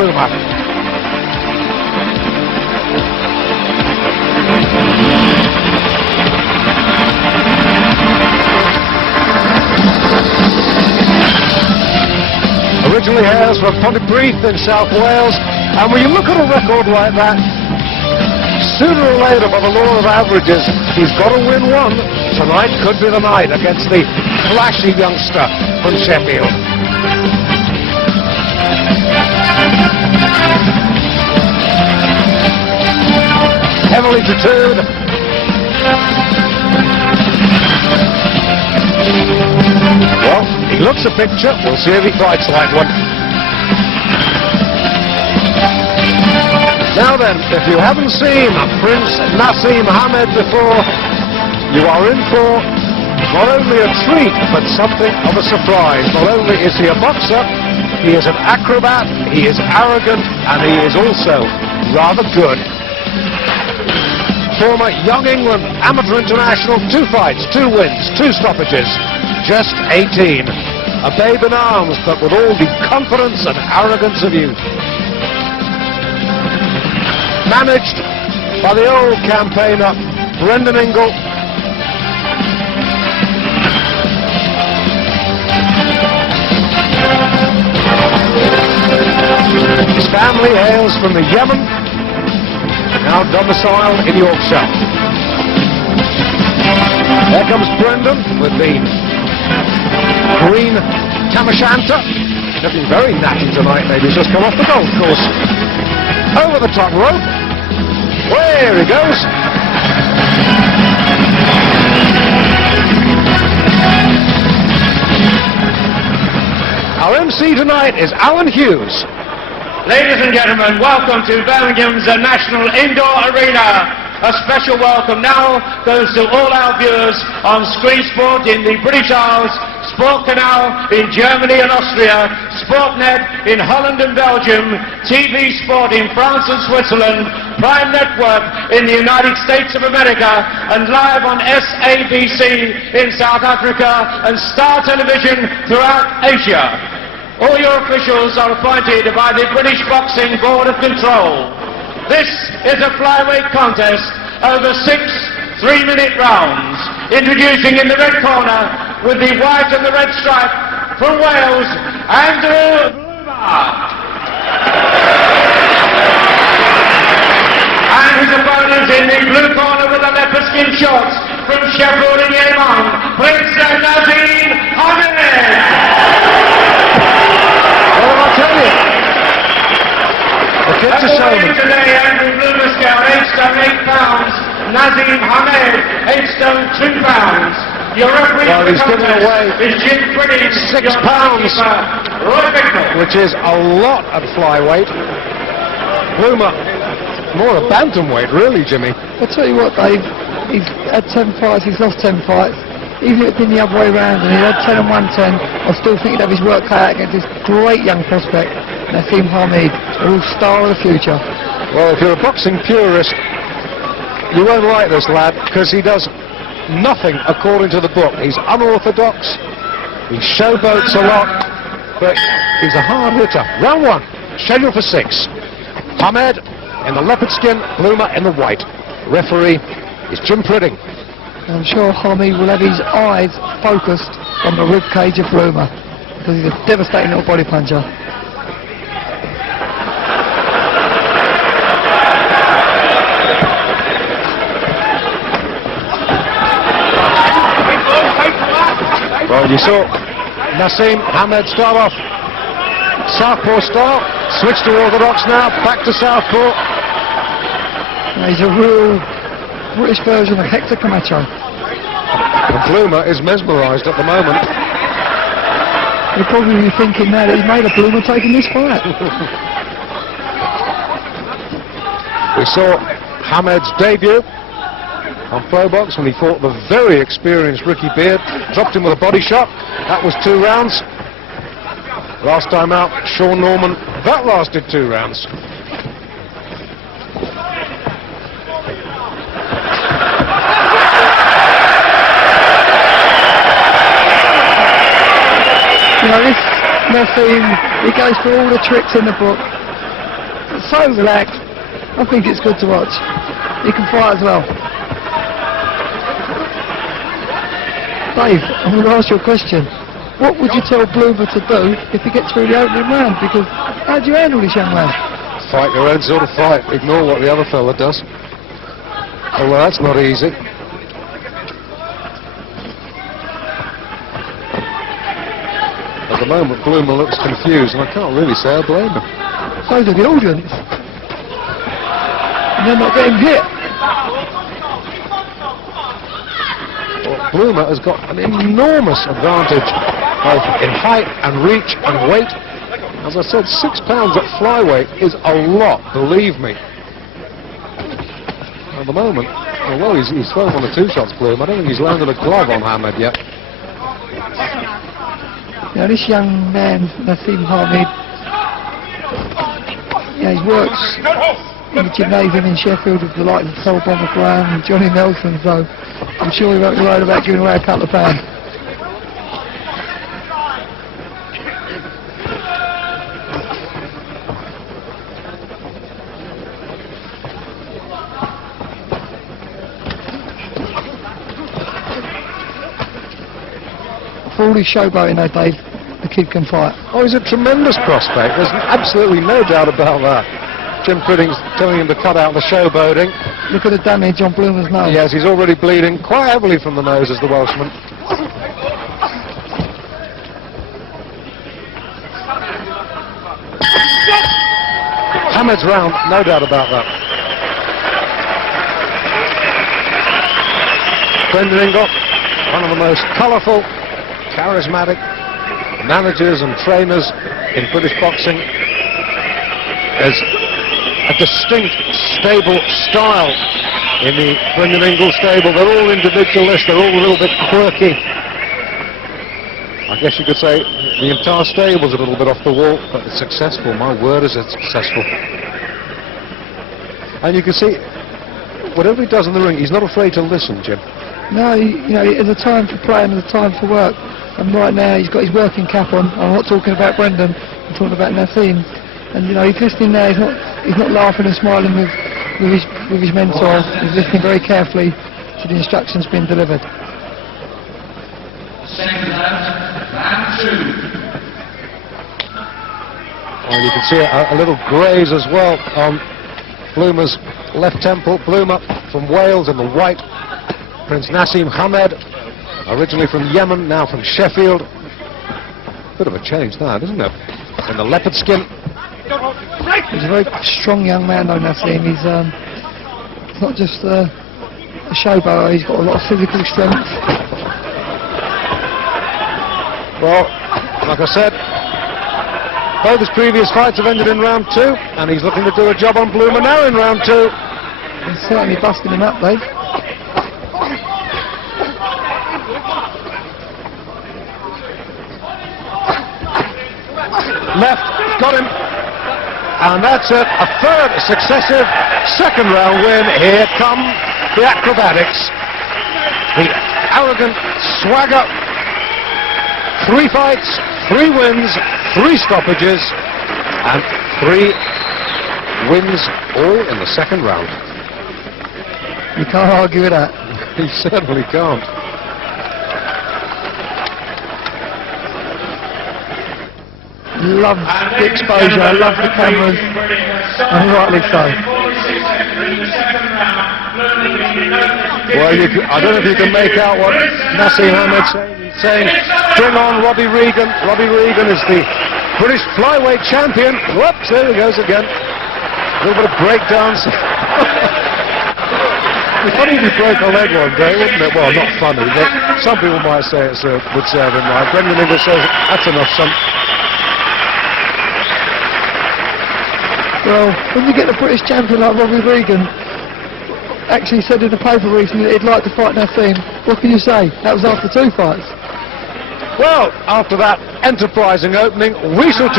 Originally hails from Pontypridd in South Wales, and when you look at a record like that, sooner or later, by the law of averages, he's got to win one. Tonight could be the night against the flashy youngster from Sheffield. Heavily tattooed. Well, he looks a picture. We'll see if he fights like one. Now then, if you haven't seen Prince Naseem Hamed before, you are in for not only a treat, but something of a surprise. Not only is he a boxer, he is an acrobat, he is arrogant, and he is also rather good. Former Young England Amateur International, 2 fights, 2 wins, 2 stoppages, just 18. A babe in arms, but with all the confidence and arrogance of youth. Managed by the old campaigner, Brendan Ingle. His family hails from the Yemen, now domiciled in Yorkshire. There comes Brendan with the green tam-o'-shanter, looking very natty tonight. Maybe he's just come off the golf course. Over the top rope. There he goes. Our MC tonight is Alan Hughes. Ladies and gentlemen, welcome to Birmingham's National Indoor Arena. A special welcome now goes to all our viewers on Screen Sport in the British Isles, Sport Canal in Germany and Austria, Sportnet in Holland and Belgium, TV Sport in France and Switzerland, Prime Network in the United States of America, and live on SABC in South Africa, and Star Television throughout Asia. All your officials are appointed by the British Boxing Board of Control. This is a flyweight contest over 6 3-minute rounds. Introducing in the red corner with the white and the red stripe from Wales, Andrew Bloomer. And his opponent in the blue corner with the leopard skin shorts from Sheffield in Yemen, Prince Naseem Hamed. What did I tell you? The kid's a showman. Today, Andrew Bloomer scale, 8 stone 8 pounds. Naseem Hamed, 8 stone 2 pounds. Your referee well, he's giving away is Jim Pretty, 6 pounds, which is a lot at flyweight. Bloomer, more a bantamweight, really, Jimmy. I'll tell you what, Dave, he's had 10 fights, he's lost 10 fights. Even if it had been the other way around and he had 10 and 110, I still think he'd have his work cut out against this great young prospect, Naseem Hamed, a real star of the future. Well, if you're a boxing purist, you won't like this lad, because he does nothing according to the book. He's unorthodox, he showboats a lot, but he's a hard hitter. Round 1, scheduled for 6. Hamed in the leopard skin, Bloomer in the white. Referee is Jim Pridding. I'm sure Hamed will have his eyes focused on the rib cage of Bloomer, because he's a devastating little body puncher. Well, you saw Naseem Hamed start off southpaw style, switch to orthodox now, back to southpaw. He's a real British version of Hector Camacho. And Bloomer is mesmerised at the moment. You're probably thinking now that he's made a Bloomer taking this fight. We saw Hamed's debut on Probox when he fought the very experienced Ricky Beard, dropped him with a body shot. That was 2 rounds. Last time out, Sean Norman, that lasted 2 rounds. You know, this Naseem, he goes for all the tricks in the book. so relaxed. I think it's good to watch. He can fight as well. Dave, I'm going to ask you a question. What would you tell Bloomer to do if he gets through the opening round? Because how do you handle this young man? Fight your own sort of fight. Ignore what the other fella does. Oh, well, that's not easy. At the moment, Bloomer looks confused, and I can't really say I blame him. So do the audience. And they're not getting hit. Well, Bloomer has got an enormous advantage, both in height and reach and weight. As I said, 6 pounds at flyweight is a lot, believe me. At the moment, well, he's thrown 1 or 2 shots, Bloomer. I don't think he's landed a glove on Hamed yet. Now this young man, Naseem Hamed, he works in the gymnasium in Sheffield with the likes of Sol Bomber Brown and Johnny Nelson, so I'm sure he won't be worried about giving away a couple of pounds. For all his showboating though, Dave, the kid can fight. Oh, he's a tremendous prospect. There's absolutely no doubt about that. Jim Cridding's telling him to cut out the showboating. Look at the damage on Bloomer's nose. Yes, he's already bleeding quite heavily from the nose as the Welshman. Hamed's round, no doubt about that. Brendan Ingle, one of the most colourful, charismatic managers and trainers in British boxing. There's a distinct, stable style in the Brendan Ingle stable. They're all individualist, they're all a little bit quirky. I guess you could say the entire stable's a little bit off the wall, but it's successful. My word, is it successful. And you can see, whatever he does in the ring, he's not afraid to listen, Jim. No, there's a time for play and there's a time for work. And right now he's got his working cap on. I'm not talking about Brendan, I'm talking about Naseem. And he's listening now. He's not laughing and smiling with his mentor. He's listening very carefully to the instructions being delivered. And you can see a little graze as well on Bloomer's left temple. Bloomer from Wales in the white. Prince Naseem Hamed, originally from Yemen, now from Sheffield. Bit of a change that, isn't it? In the leopard skin. He's a very strong young man though, Naseem. He's not just a showboater, he's got a lot of physical strength. Well, like I said, both his previous fights have ended in round 2, and he's looking to do a job on Bloomer now in round 2. He's certainly busting him up, Dave. Left, got him. And that's it, a third successive second round win. Here come the acrobatics. The arrogant swagger. 3 fights, 3 wins, 3 stoppages, and 3 wins all in the second round. You can't argue with that. He certainly can't. Love the exposure, I love the cameras, and rightly so. Well, I don't know if you can make out what Naseem Hamed's saying. He's saying, bring on Robbie Regan. Robbie Regan is the British flyweight champion. Whoops, there he goes again. A little bit of breakdance. It'd be funny if he broke a leg one day, wouldn't it? Well, not funny, but some people might say it would serve him right. Brendan Ingle says, that's enough, son. Well, when you get a British champion like Robbie Regan, actually said in the paper recently that he'd like to fight Naseem, what can you say? That was after 2 fights. Well, after that enterprising opening, we shall take